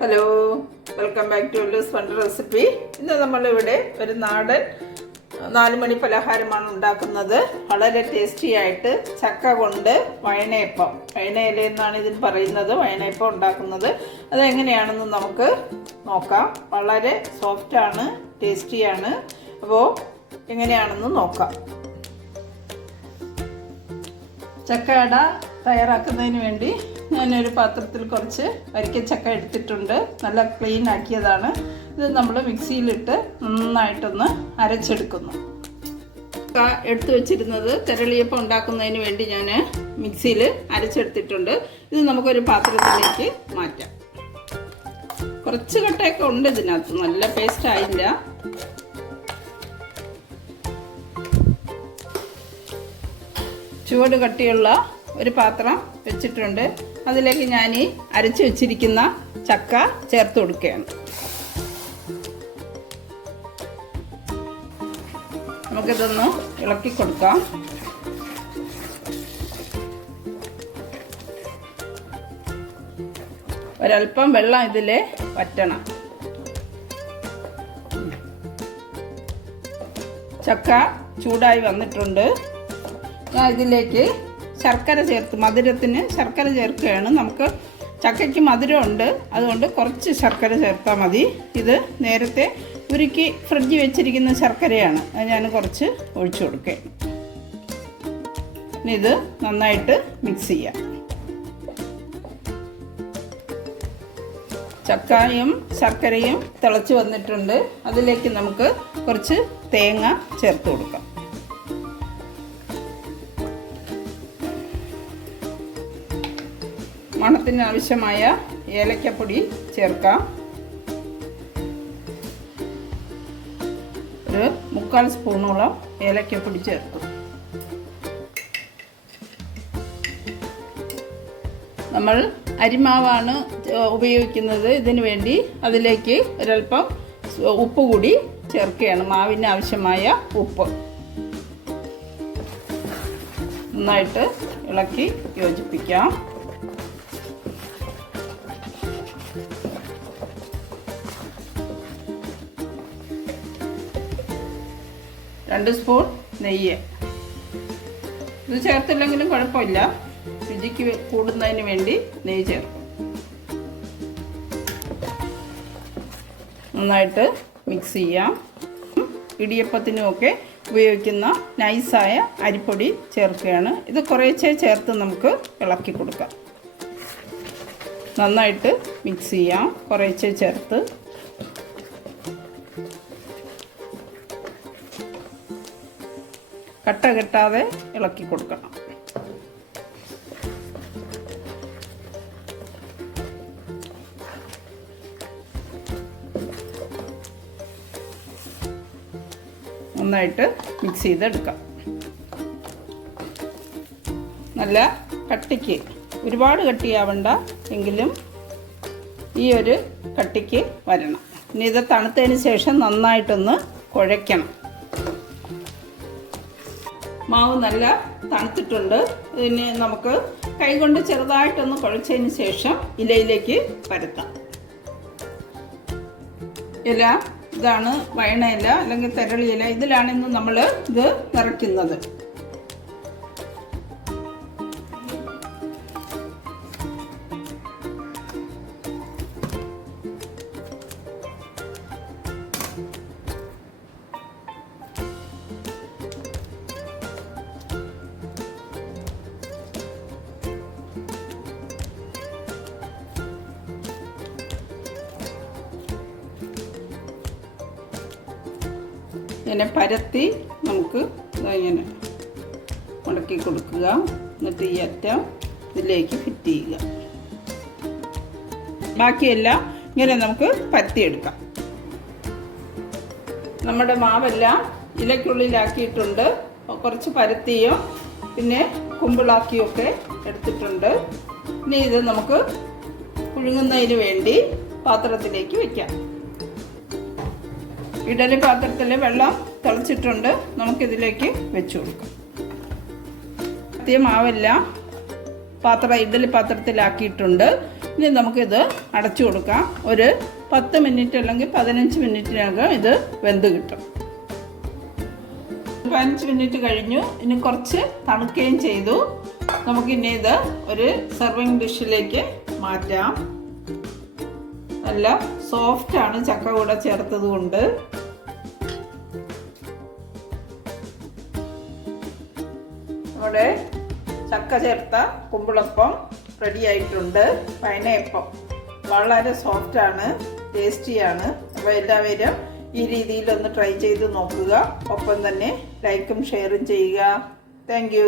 Hello welcome back to loose fund recipe ഇന്ന് നമ്മളിവിടെ ഒരു നാടൻ നാലുമണി പലഹാരമാണ് ഉണ്ടാക്കുന്നത്. വളരെ ടേസ്റ്റി ആയിട്ട് ചക്ക കൊണ്ട് വയണയപ്പം വയണയില എന്നാണ് ഇതിൽ പറയുന്നത് വയണയപ്പം ഉണ്ടാക്കുന്നത്. അതെങ്ങനെയാണെന്ന് നമുക്ക് നോക്കാം. വളരെ സോഫ്റ്റാണ് ടേസ്റ്റിയാണ് അപ്പോൾ എങ്ങനെയാണെന്ന് നോക്കാം. ചക്കയട തയ്യാറാക്കുന്നതിന് വേണ്ടി ഞാനൊരു പാത്രത്തിൽ കുറച്ച് വരിക്കച്ചക്ക എടുത്തിട്ടുണ്ട്. നല്ല ക്ലീൻ ആക്കിയതാണ്. ഇത് നമ്മൾ മിക്സിയിലിട്ട് നന്നായിട്ടൊന്ന് അരച്ചെടുക്കുന്നു. എടുത്തു വെച്ചിരുന്നത് തിരളിയപ്പം ഉണ്ടാക്കുന്നതിന് വേണ്ടി ഞാൻ മിക്സിയിൽ അരച്ചെടുത്തിട്ടുണ്ട്. ഇത് നമുക്കൊരു പാത്രത്തിലേക്ക് മാറ്റാം. കുറച്ച് കട്ടയൊക്കെ ഉണ്ട് ഇതിനകത്ത്. നല്ല പേസ്റ്റ് ആയില്ല. ചുവട് കട്ടിയുള്ള ഒരു പാത്രം വെച്ചിട്ടുണ്ട്. അതിലേക്ക് ഞാൻ ഈ അരച്ച് വെച്ചിരിക്കുന്ന ചക്ക ചേർത്ത് കൊടുക്കുകയാണ്. നമുക്കിതൊന്ന് ഇളക്കി കൊടുക്കാം. ഒരല്പം വെള്ളം ഇതിൽ വറ്റണം. ചക്ക ചൂടായി വന്നിട്ടുണ്ട്. ഞാൻ ഇതിലേക്ക് ശർക്കര ചേർത്ത് മധുരത്തിന് ശർക്കര ചേർക്കുകയാണ്. നമുക്ക് ചക്കയ്ക്ക് മധുരമുണ്ട്. അതുകൊണ്ട് കുറച്ച് ശർക്കര ചേർത്താൽ മതി. ഇത് നേരത്തെ ഉരുക്കി ഫ്രിഡ്ജ് വെച്ചിരിക്കുന്ന ശർക്കരയാണ്. അത് ഞാൻ കുറച്ച് ഒഴിച്ചു കൊടുക്കുക ഇനി ഇത് നന്നായിട്ട് മിക്സ് ചെയ്യാം. ചക്കായും ശർക്കരയും തിളച്ച് വന്നിട്ടുണ്ട്. അതിലേക്ക് നമുക്ക് കുറച്ച് തേങ്ങ ചേർത്ത് കൊടുക്കാം. മണത്തിന് ആവശ്യമായ ഏലക്കപ്പൊടി ചേർക്കാം. ഒരു മുക്കാൽ സ്പൂണോളം ഏലക്കപ്പൊടി ചേർക്കും. നമ്മൾ അരിമാവാണ് ഉപയോഗിക്കുന്നത്. ഇതിനു വേണ്ടി അതിലേക്ക് ഒരല്പം ഉപ്പ് കൂടി ചേർക്കുകയാണ്. മാവിന് ആവശ്യമായ ഉപ്പ്. നന്നായിട്ട് ഇളക്കി യോജിപ്പിക്കാം. രണ്ട് സ്പൂൺ നെയ്യ്. ഇത് ചേർത്തില്ലെങ്കിലും കുഴപ്പമില്ല. രുചിക്ക് കൂടുന്നതിന് വേണ്ടി നെയ്യ് ചേർക്കും. നന്നായിട്ട് മിക്സ് ചെയ്യാം. ഇടിയപ്പത്തിനുമൊക്കെ ഉപയോഗിക്കുന്ന നൈസായ അരിപ്പൊടി ചേർക്കുകയാണ്. ഇത് കുറേശ്ശേ ചേർത്ത് നമുക്ക് ഇളക്കി കൊടുക്കാം. നന്നായിട്ട് മിക്സ് ചെയ്യാം. കുറേശ്ശേ ചേർത്ത് കട്ട കെട്ടാതെ ഇളക്കി കൊടുക്കണം. നന്നായിട്ട് മിക്സ് ചെയ്തെടുക്കാം. നല്ല കട്ടിക്ക് ഒരുപാട് കട്ടിയാവണ്ട എങ്കിലും ഈ ഒരു കട്ടിക്ക് വരണം. ഇനി ഇത് തണുത്തതിന് ശേഷം നന്നായിട്ടൊന്ന് കുഴയ്ക്കണം. മാവ് നല്ല തണുത്തിട്ടുണ്ട്. ഇനി നമുക്ക് കൈകൊണ്ട് ചെറുതായിട്ടൊന്ന് കുഴച്ചതിന് ശേഷം ഇലയിലേക്ക് പരത്താം. ഇല ഇതാണ് വയണ ഇല അല്ലെങ്കിൽ തെരളിയില ഇതിലാണ് ഇന്ന് നമ്മൾ ഇത് നിറയ്ക്കുന്നത് ഇങ്ങനെ പരത്തി നമുക്ക് ഇങ്ങനെ മുടക്കി കൊടുക്കുക. എന്നിട്ട് ഈ അറ്റം ഇതിലേക്ക് ഫിറ്റ് ചെയ്യുക. ബാക്കിയെല്ലാം ഇങ്ങനെ നമുക്ക് പരത്തിയെടുക്കാം. നമ്മുടെ മാവെല്ലാം ഇലയ്ക്കുള്ളിലാക്കിയിട്ടുണ്ട്. കുറച്ച് പരത്തിയും പിന്നെ കുമ്പിളാക്കിയൊക്കെ എടുത്തിട്ടുണ്ട്. ഇനി ഇത് നമുക്ക് പുഴുങ്ങുന്നതിന് വേണ്ടി പാത്രത്തിലേക്ക് വയ്ക്കാം ഇഡലി പാത്രത്തിൽ വെള്ളം തിളച്ചിട്ടുണ്ട്. നമുക്കിതിലേക്ക് വെച്ച് കൊടുക്കാം. കത്തിയ മാവില്ല പാത്രം ഇഡലി പാത്രത്തിലാക്കിയിട്ടുണ്ട്. ഇനി നമുക്കിത് അടച്ചു കൊടുക്കാം. ഒരു പത്ത് മിനിറ്റ് അല്ലെങ്കിൽ പതിനഞ്ച് മിനിറ്റിനകം ഇത് വെന്ത് കിട്ടും. പതിനഞ്ച് മിനിറ്റ് കഴിഞ്ഞു. ഇനി കുറച്ച് തണുക്കുകയും ചെയ്തു. നമുക്കിനി ഇത് ഒരു സെർവിങ് ഡിഷിലേക്ക് മാറ്റാം. നല്ല സോഫ്റ്റ് ആണ്. ചക്ക കൂടെ ചേർത്തത് കൊണ്ട് നമ്മുടെ ചക്ക ചേർത്ത കുമ്പിളപ്പം റെഡി ആയിട്ടുണ്ട്. പൈനയപ്പം വളരെ സോഫ്റ്റ് ആണ് ടേസ്റ്റിയാണ് അപ്പോൾ എല്ലാവരും ഈ രീതിയിൽ ഒന്ന് ട്രൈ ചെയ്ത് നോക്കുക. ഒപ്പം തന്നെ ലൈക്കും ഷെയറും ചെയ്യുക. താങ്ക്